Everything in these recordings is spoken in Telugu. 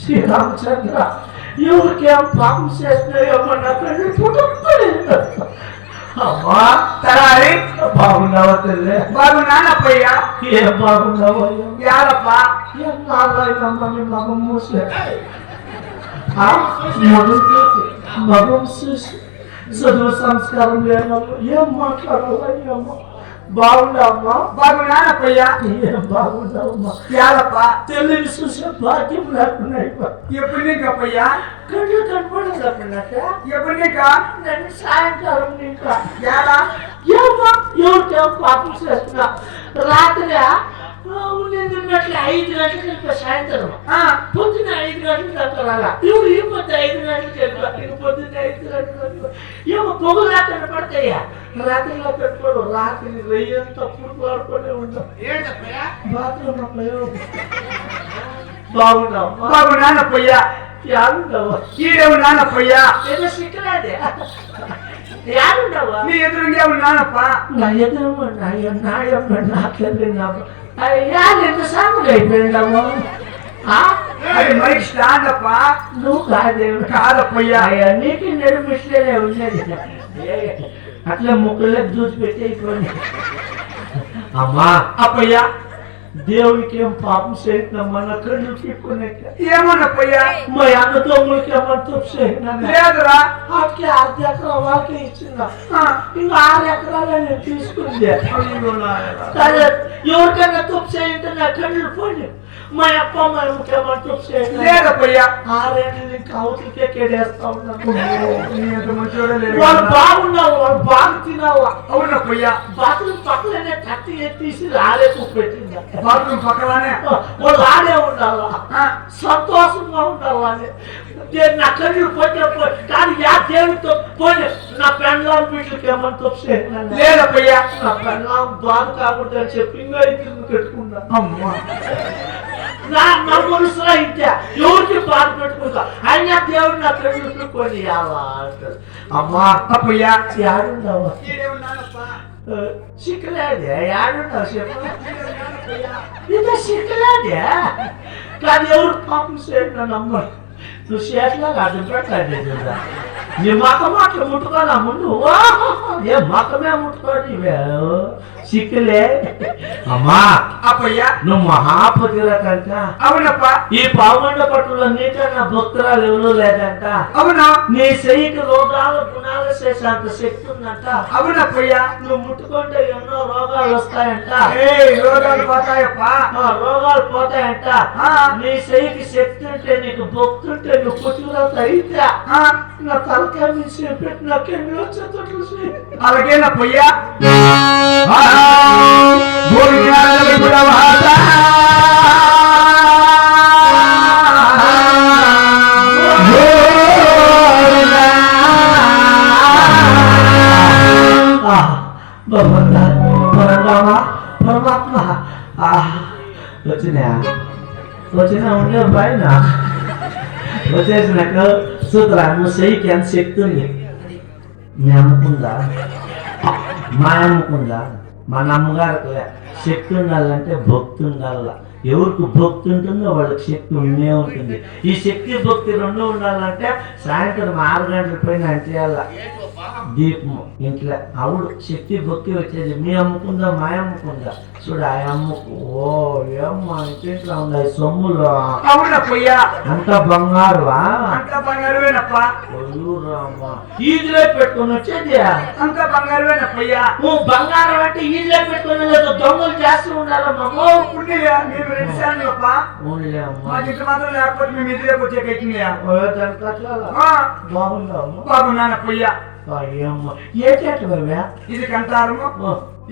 శ్రీరామచంద్ర ఎవరికేం పాపం చేస్తున్నాయేమో నాకు అమ్మా తరారి బాగున్నావా తల్లి? బాగున్నానప్పయ్యా. ఏం బాగున్నావో యారప్పా ఎన్నాళ్ళైనమ్మా నీ మగం మూసే మగం చూసి చదువు సంస్కారం లేని వాళ్ళు ఏం మాట్లాడాలయ్యమ్మా? బాగుండమ్మా? బాగున్నానప్పయ్యా. ఏం బాగుండవమ్మా? యారప్పా తెలివి చూసే భాగ్యం లేకున్నాయి. ఎప్పుడు నీకప్పయ్యా? కళ్ళు కనపడలేకున్నాక ఎప్పుడు నీకా? నన్ను సాయంకాలం నీకా యారా ఏమో ఎవరికేం పాపం చేస్తున్నా రాత్రి నిన్నట్లు 5 గంటలకు సాయంత్రం పొద్దున్న 5 గంటలకు తగ్గలాగా ఎవరు ఈ పొద్దు 5 గంటలకు వెళ్ళి పొద్దున్న 5 గంటలకు ఏమో పొగలా కనపడతాయా రాత్రిలో పెట్టుకోడు రాత్రి రెయ్యం తప్పుడు పాడుకునే ఉండవు బాత్రూమ్ బాగున్నావు బాగున్నానప్పయ్యా. యాడుండవా ఈడే ఉన్నానప్పయ్యా. ఏదో సిక్కలాదే యాడుండవా నీ ఎదురుగా ఉన్నానప్పా. నా ఎదురు నాయమ్మ నాకెళ్ళి అయ్యా ఎంత సాగులు అయిపోయిందమ్మా అది మరి స్టాండ్ అప్పా. నువ్వు కాదేవి కాదప్పయ్యా. అయ్యా నీకు నడిపిస్తేనే ఉన్నది అట్లా ముక్కలే చూసి పెట్టేయిపోయి అమ్మా అప్పయ్యా దేవుడికి ఏం పాపం చేసినమ్మా నా కళ్ళు పీక్కునే ఏమన్నప్పయ్యా? మా అన్న తమ్ముడికి ఏమన్నా తప్పు చేసినా లేదురా. వాటికి 10 ఎకరాలు వాళ్ళకి ఇచ్చిందా ఇంకా 6 ఎకరాలు నేను తీసుకుంది సరే ఎవరికైనా తప్పు చేయంటే నా కళ్ళు పోయి మా అప్ప మా అమ్మకి ఏమన్నా తప్పు చేసిన లేదప్పయ్యా. 6 ఏళ్ళు ఇంకా అవతలికే కేడేస్తా ఉన్నాను వాళ్ళు బాగున్నావు వాళ్ళు బాగా తినావా అవునప్పయ్యా. బాత్రూమ్ పక్కనే కత్తి తీసి ఆడేకు పెట్టిందా బాత్రూమ్ పక్కలానే వాళ్ళు ఆడే ఉండాలా సంతోషంగా ఉండాలని నా కళ్ళు పోతే కానీ యా దేవుడితో పోయి నా పెండ్లాం వీటికి ఏమన్నా తప్పు లేదప్పయ్యా. నా పెండ్లాం బాధ కాకూడదు అని చెప్పి ఇంకా ఇల్లు పెట్టుకున్నా అమ్మా నా మనసులో అయితే ఎవరికి బాధ పెట్టుకుంటా అయినా దేవుడు నా కళ్ళు పెట్టుకొని అంటారు అమ్మా అప్పయ్యా. యాడున్నావా ఈడే ఉన్నానప్పా. సిక్కలేదే యాడున్నావు చెప్పు ఇది సిక్కలేదే కానీ ఎవరు పాపం చేయను నమ్మ నువ్వు చేతిలో అడ్డం పెట్టలేదు నీ మక మాటలు ముట్టుకోనా ముందు ఏ మకమే ముట్టుకోని సిక్కులే అమ్మా అప్పయ్యా నువ్వు మహాపతిరకంట అవునప్పా. ఈ పావుగంట పట్టులో నీకన్నా భక్తురాలు ఎవరు లేదంట అవునా నీ శరీర రోగాలు గుణాలు చేసేంత శక్తి ఉందంట అవునప్పయ్యా. నువ్వు ముట్టుకుంటే ఎన్నో రోగాలు వస్తాయంట రోగాలు పోతాయప్పా. రోగాలు పోతాయంట నీ శరీర శక్తి ఉంటే నీకు భక్తి ఉంటే నువ్వు పుట్టుకులంత అయితే నా తలకాయ నుంచి పెట్టి నాకెన్ని వచ్చేటట్లు అలాగేనప్పయ్యా. పరమాత్మ వచ్చినా ఉండే పైన వచ్చేసినాక సూత్రా నువ్వు చెయ్యికి ఎంత శక్తి ఉంది మీ అమ్ముకుందా మా అమ్ముకుందా మన అమ్మగారికి శక్తి ఉండాలంటే భక్తి ఉండాల ఎవరికి భక్తి ఉంటుందో వాళ్ళకి శక్తి ఉండే ఉంటుంది ఈ శక్తి భక్తి రెండు ఉండాలంటే సాయంత్రం 6 గంటల పైన అంటేయాల దీపం ఇంట్లో అవుడు శక్తి భక్తి వచ్చేది మీ అమ్ముకుందా మా అమ్ముకుందా చూడు ఆ అమ్మకు ఓ ఏమ్మా ఇంట్లో ఉన్నాయి సొమ్ములు అవునప్పయ్యా. అంత బంగారువా అంత బంగారువేనప్పా. ఈజీలో పెట్టుకుని వచ్చేది అంత బంగారువేనప్పయ్యా. నువ్వు బంగారం అంటే ఈజీలో పెట్టుకుని లేదు దొంగలు చేస్తూ ఉండాలమ్మా మేము 2 సార్లుప్పా. మా ఇంటి మాత్రం లేకపోతే మేము ఇదిలోకి వచ్చే కట్టినయా బాగుందమ్మా బాగున్నానప్పయ్యా. ఏ చెట్టు బాబా ఇది కంఠహారము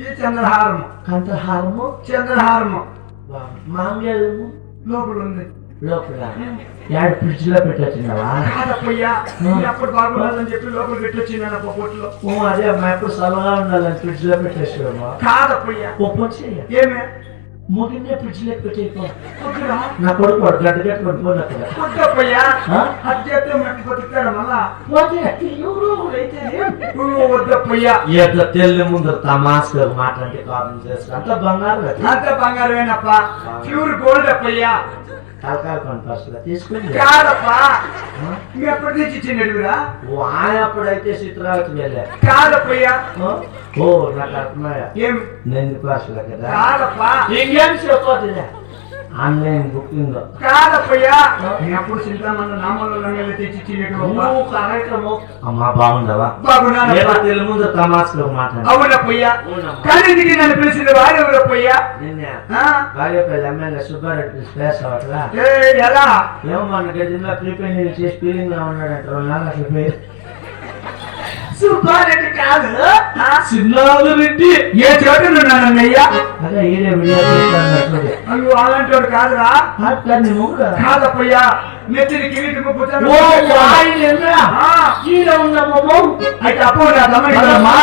ఇది చంద్రహారము. కంఠహారము చంద్రహారము మాంగళ్యము లోపల ఉంది. లోపల యాడ్ ఫ్రిడ్జ్ లో పెట్టొచ్చినావా కాదప్పయ్యా. అప్పుడు బాగుండాలని చెప్పి లోపల పెట్టొచ్చినానప్ప పొట్టులో. అదే అమ్మా ఎప్పుడు చల్లగా ఉండాలని ఫ్రిడ్జ్ లో పెట్టేసావమ్మా. కాదప్పయ్యా. ఒప్పొచ్చి ఏమే ముగినే ఫ్రిడ్జ్ లో పెట్టేకో నా కొడుకు గడ్డ కొట్టుకోను అక్కడ వద్దప్పయ్యా. అది చేస్తే మట్టి బతుకుతాడు మళ్ళా. వద్దప్పయ్యా. ఎట్లా తెల్లి ముందు తమాస్గా మాట్లాడి కారణం చేస్తా అంత బంగారు అంత బంగారమేనప్ప. Pure gold అప్పయ్యా. కలకాల పని తీసుకుంది కాదప్పా ఎప్పటి నుంచి ఇచ్చిండురా అప్పుడైతే చిత్రాలకు వెళ్ళా కాదప్పయ్యా ఓ నాకు అర్థమయ్యా ఏం నేను క్లాసులో కదా కాదప్పా ఇంకేం చెప్పొద్దులే ఆన్లైన్ బుకింగ్ కాదప్పయ్యా ఎప్పుడు చింతామన్న నామల్లో తెచ్చిచ్చినట్టు అమ్మా బాగుండవా బాగున్నా తెలుగు ముందు తమాస్లో మాట్లాడు అవునప్పయ్యా కానీ ఇంటికి నన్ను పిలిచింది వాడెవరప్పయ్యా నిన్నే బాగేపల్లి ఎమ్మెల్యే సుబ్బారెడ్డి స్పేస్ అవట్లా ఎలా ఏమో మన గదిలో ప్రీపెయిడ్ చేసి ఫీలింగ్ గా ఉన్నాడంట 2 నెలలు అసలు సుబ్బారెడ్డి కాదు చిన్నాలు రెడ్డి ఏ చోటున్నానయ్యా అదే ఈడే వీడియో తీస్తాను నువ్వు అలాంటి వాడు కాదురా కాదప్పయ్యా నెత్తిని కిరీటి అయితే అప్పుడు నా గమనించమ్మా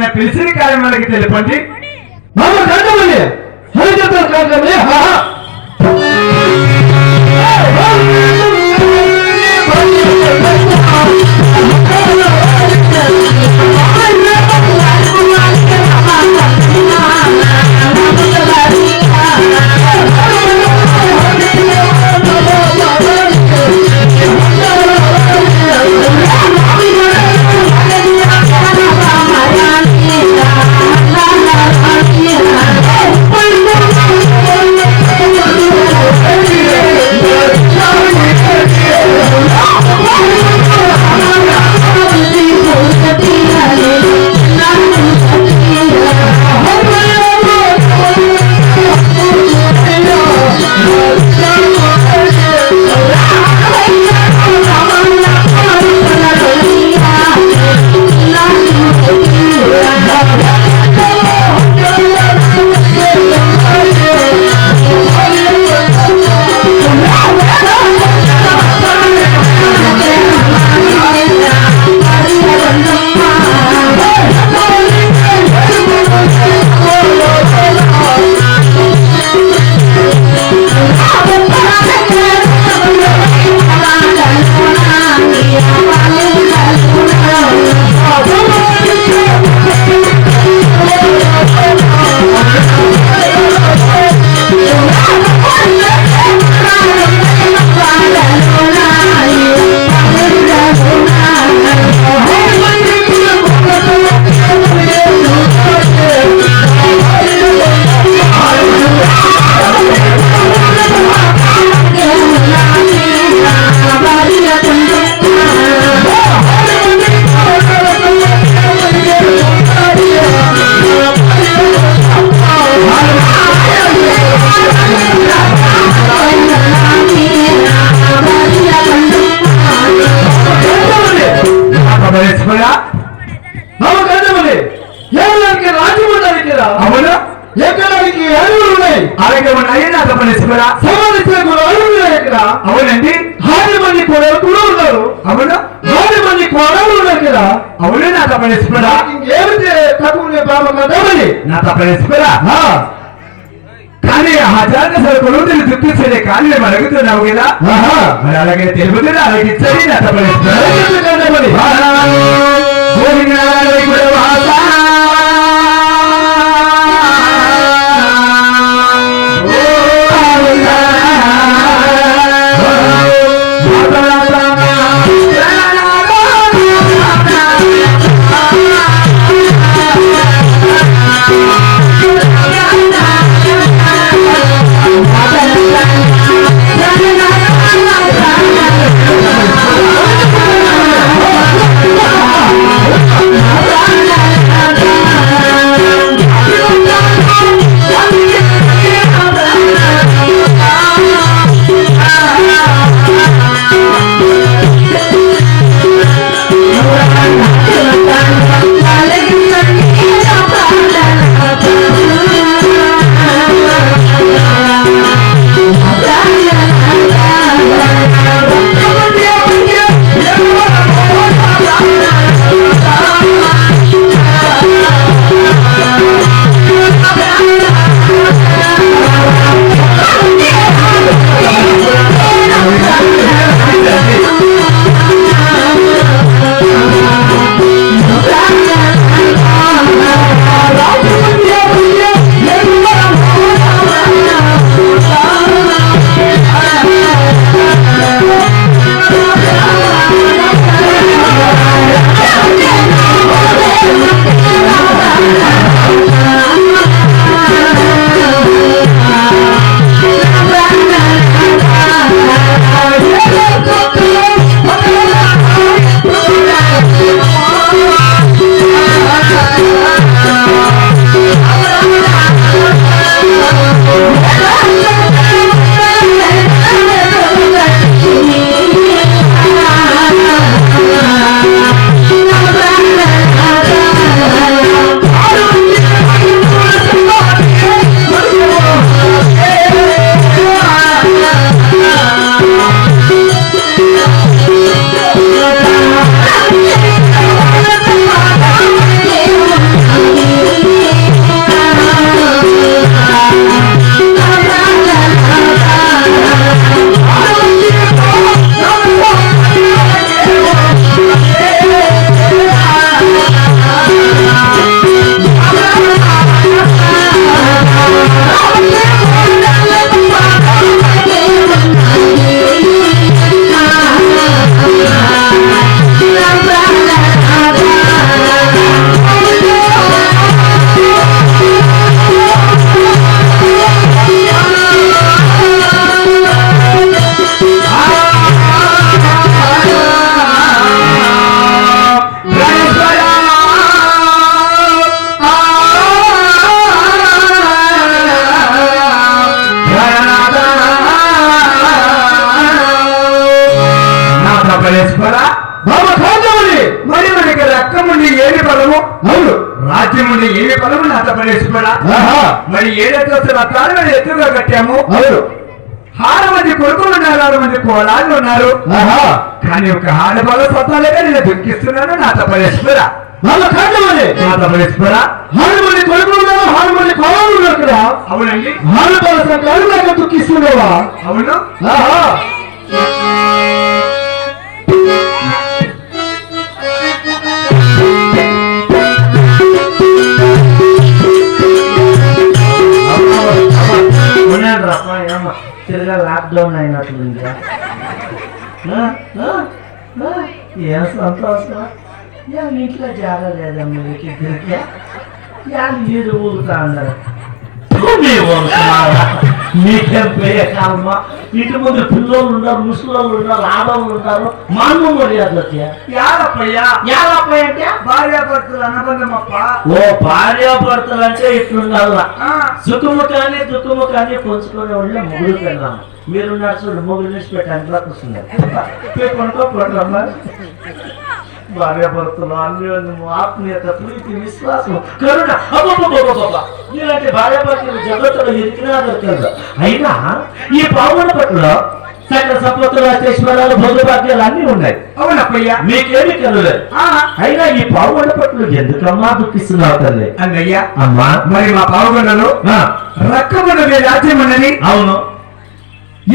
నా పిలిచిన కార్యక్రమాలకి తెలిపండి తప్పనిస్పరా ఇంకేమిటి తక్కువ బామని నా తప్పనిస్పరా కానీ హజార్ల సరుకులు నేను దుఃఖించలే కానీ మేము అడుగుతున్నావు కదా మరి అలాగే తెలుపుతున్నా అలాగే ఇచ్చని నా తప్పనిస్పరా మరి మనకి రక్కముండి ఏమి పదము అవును రాజ్యముండి ఏమి పదము నా తప్పనిస్పడా మరి ఏదైతే రకాలుగా ఎత్తుగా కట్టాము అవును 6 మంది కొడుకులు ఉన్నారు 6 మంది కోలాలు ఉన్నారు కానీ ఒక ఆడబాల సత్తాలుగా నేను దుఃఖిస్తున్నాను నా తప్పనిస్పడా నా తప్పనిస్పడా 6 మంది కొడుకులు ఉన్నారు 6 మంది కోలాలు ఉన్నారు కదా అవునండి ఆడబాల సత్తాలుగా దుఃఖిస్తున్నావా అవును తిరగా లాక్డౌన్ అయినట్లుంది ఏం సంతోషం ఇంట్లో జాగలేదమ్మా ఇద్దరికి ఈడు ఊగుతా అన్నారు మీకేం పోయే కాలమా ఇంటి ముందు పిల్లలు ఉన్నారు ముసలోళ్ళు ఉన్నారు ఆడవాళ్ళు ఉన్నారు మానవ మర్యాద అంటే భార్యాభర్తలు అన్నబంధమప్ప ఓ భార్యాభర్తలు అంటే ఇట్లుండాల సుఖము కానీ దుఃఖము కానీ పంచుకునే వాళ్ళు ముగ్గురు పెళ్ళాము మీరున్నారు చూడు ముగ్గురు నుంచి పెట్టి అంతలా కూర్చున్నారు కొనుక్కోపడమ్మా భార్యాభర్తలు అన్యోన్యము ఆత్మీయత ప్రీతి విశ్వాసం కరుణ ఇలాంటి భార్యాభర్తలు జగత్తులో ఎదిగినా దొరకదు అయినా ఈ పావుల పట్ల సకల సంపత్తులు అష్టైశ్వర్యాలు భోగభాగ్యాలు అన్ని ఉన్నాయి. అవునప్పయ్యా. మీకేమి కలలేదు. అయినా ఈ పావుగొండ పట్లు ఎందుకమ్మా దుఃఖిస్తున్నావు తల్లి? అన్నయ్యా అమ్మా మరి మా పావుగొండలో రక్కమున్నది రాజ్యం ఉన్నది. అవును,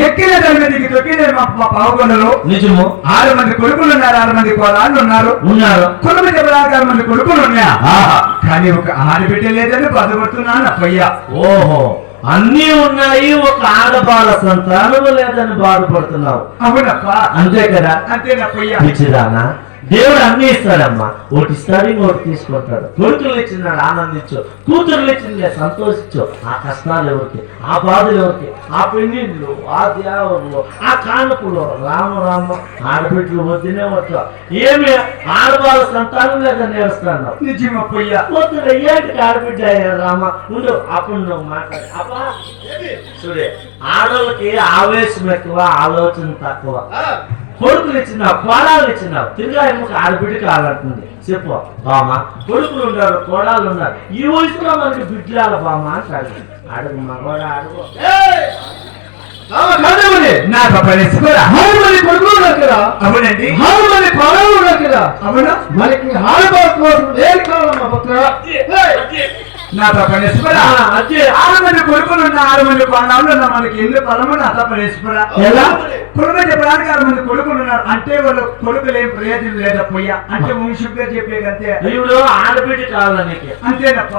ఎక్కిన దాని మీదకి తొక్కిన మా పావుగొండలో నిజము. 6 మంది కొడుకులు ఉన్నారు, 6 మంది కోడళ్ళు ఉన్నారు. కుటుంబ చెప్పడానికి 6 మంది కొడుకులు ఉన్నాయా? కానీ ఒక ఆడబిడ్డ లేదని బాధపడుతున్నాను అప్పయ్యా. ఓహో, అన్ని ఉన్నాయి, ఒక ఆడబాల సంతానం లేదని బాధపడుతున్నావు. అవునప్ప. అంతే కదా? అంతేనప్పయ్యా. పిచ్చిదానా, దేవుడు అన్ని ఇస్తాడమ్మా. ఒకటి ఇస్తాడు, ఇంకోటి తీసుకుంటాడు. కొడుకులు ఇచ్చినాడు ఆనందించు, కూతుర్లు ఇచ్చిందే సంతోషించు. ఆ కష్టాలు ఎవరికి, ఆ బాధలు ఎవరికి, ఆ పెళ్లిళ్ళు, ఆ దేవరులు, ఆ కానుకలు, రామ ఆడబిడ్డలు వద్దునే వద్దు. ఏమి ఆడవాళ్ళ సంతానం లేదని నేర్స్తాను. నిజమప్పయ్యా. వద్దు ఏంటి ఆడబిడ్డ రామ ఉండు, అప్పుడు నువ్వు మాట్లాడు. అబ్బా చూడే, ఆడవాళ్ళకి ఆవేశం ఎక్కువ, ఆలోచన తక్కువ. కొడుకులు ఇచ్చినావు, కోడాలు ఇచ్చినావు, తిరిగి ఆయనకు ఆడబిడ్డ కావాలంటుంది. చెప్పు బామా, కొడుకులు ఉన్నారు, కోడాలు ఉన్నారు, ఈ వయసులో మనకి బిడ్డల బామా అంటాడు. అడుగు మగవాడు అడుగు. అవునండి. అవునా? మనకి నా తప్పనేశ్వర 6 మంది కొడుకులు ఉన్న 6 మంది కోణాలు ఉన్న మనకి ఎన్ని ఫలము నా తప్పనేశ్వర. ఎలా కొడుకు చెప్పడానికి 6 మంది కొడుకులు ఉన్నారు అంటే వాళ్ళు కొడుకులు ఏం ప్రయోజనం లేదపోయా. అంటే వంశంగా చెప్పేదంతే. ఇప్పుడు ఆడబిడ్డ కావాలా నీకు? అంతేనప్ప.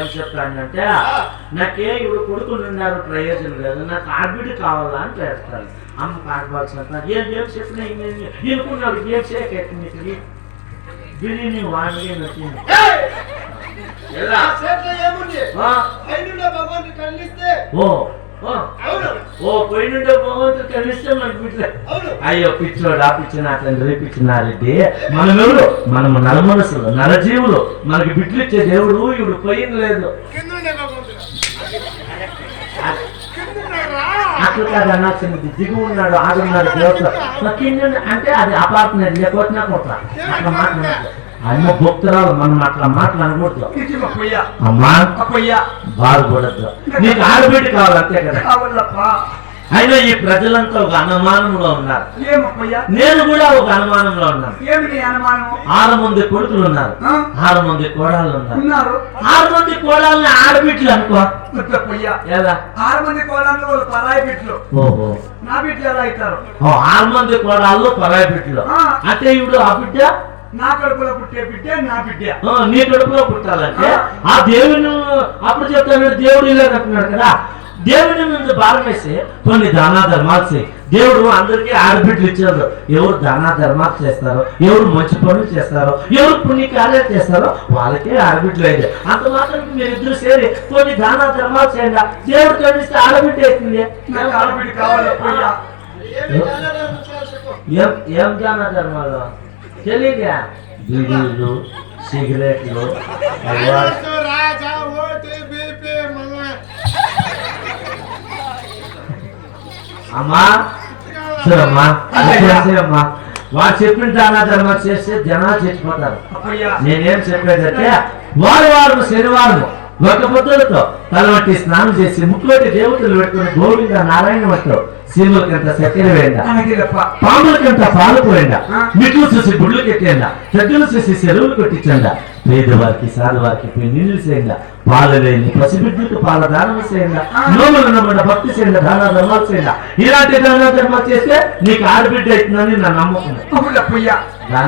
ఏం చెప్తానంటే, నాకే ఇప్పుడు కొడుకులు ఉన్నారు, ప్రయోజనం లేదు, నాకు ఆడబిడ్డ కావాలా అని చేస్తాను. అమ్మ కాడవలసిన ఏం చెప్పినా ఎనుకున్నాడు. ఏం చేయకైతే బిర్యానీ వాడిని వచ్చింది. పోయినుండే భగవంతుడు కలిస్తే మనకు బిడ్డ. అయ్యో పిచ్చోడా, పిచ్చిన తండ్రి, పిచ్చిన రెడ్డి, మనమెవరు? మనము నరమనసులు, నరజీవులు. మనకి బిడ్డలు ఇచ్చే దేవుడు ఇప్పుడు పోయింది లేదు. అట్లా కాదు అనాల్సింది. దిగు ఉన్నాడు, ఆడున్నాడు దేవత అంటే అది అపార్ట్మెంట్ లేకపోతే కొట్లా అట్లా మాట్లాడదు. అమ్మ భక్తురాలు, మనం అట్లా మాట్లాడకూడదు. అమ్మా బాధపడద్దు. నీకు ఆడబిడ్డ కావాలి అంతే కదా. అయినా ఈ ప్రజలంతా ఒక అనుమానంలో ఉన్నారు. నేను కూడా ఒక అనుమానంలో ఉన్నాను. 6 మంది కొడుకులు ఉన్నారు, 6 మంది కోడళ్ళు ఉన్నారు. 6 మంది కోడళ్ళని ఆడబిడ్డలు అనుకో. ఎలా 6 మంది కోడళ్ళు వాళ్ళు పరాయి బిడ్డలు. ఓహో, నా బిడ్డలు ఎలా అవుతారు? 6 మంది కోడళ్ళు పరాయి బిడ్డలు అంటే ఇప్పుడు ఆ బిడ్డ నా కడుపులో పుట్టే బిడ్డ నా బిడ్డ. నీ కడుపులో పుట్టాలంటే ఆ దేవుని అప్పుడు చెప్తాను, దేవుడు ఇలా అంటున్నాడు కదా. దేవుని ముందు భారం వేసి కొన్ని దానా ధర్మాలు చేయి. దేవుడు అందరికీ ఆడబిడ్డలు ఇచ్చారు. ఎవరు దానా ధర్మాలు చేస్తారో, ఎవరు మంచి పనులు చేస్తారో, ఎవరు పుణ్య కార్యాలు చేస్తారో వాళ్ళకే ఆడబిడ్డలు అయింది. అంత మాత్రం మీరిద్దరు సేరి కొన్ని దానా ధర్మాలు చేయండి. దేవుడు చదివిస్తే ఆడబిడ్డ అవుతుంది. ఆడబిడ్డ కావాలి. ఏం దానా ధర్మాలు తెలియదా? బీడీలు, సిగరెట్లు, అమ్మా చూడమ్మా, అమ్మా వాడు చెప్పిన దానా ధర్మం చేస్తే జనాలు చచ్చిపోతారు. నేనేం చెప్పేదంటే, వారు శనివారం ఒక పొద్దులతో తలవట్టి స్నానం చేసి ముక్కులోటి దేవతలు పెట్టుకుని గోవింద నారాయణ మట్టు సీములకంత చక్కెర వేయండి, పాములకంత పాలు పోయండి, మిట్లు చూసి గుడ్లు కెట్టేయండి, చెట్టులు చూసి చెరువులు కొట్టించండి, పేదవారికి సాధువారికి నీళ్లు చేయండి, పాలు వేయండి, పసిబిడ్డలకు పాల దానం చేయండి, నోములు నమ్మిన భక్తి చేయండి, దాన ధర్మాలు చేయండి. ఇలాంటి దాన ధర్మాలు చేస్తే నీకు ఆడబిడ్డ అవుతుందని నా నమ్మకం.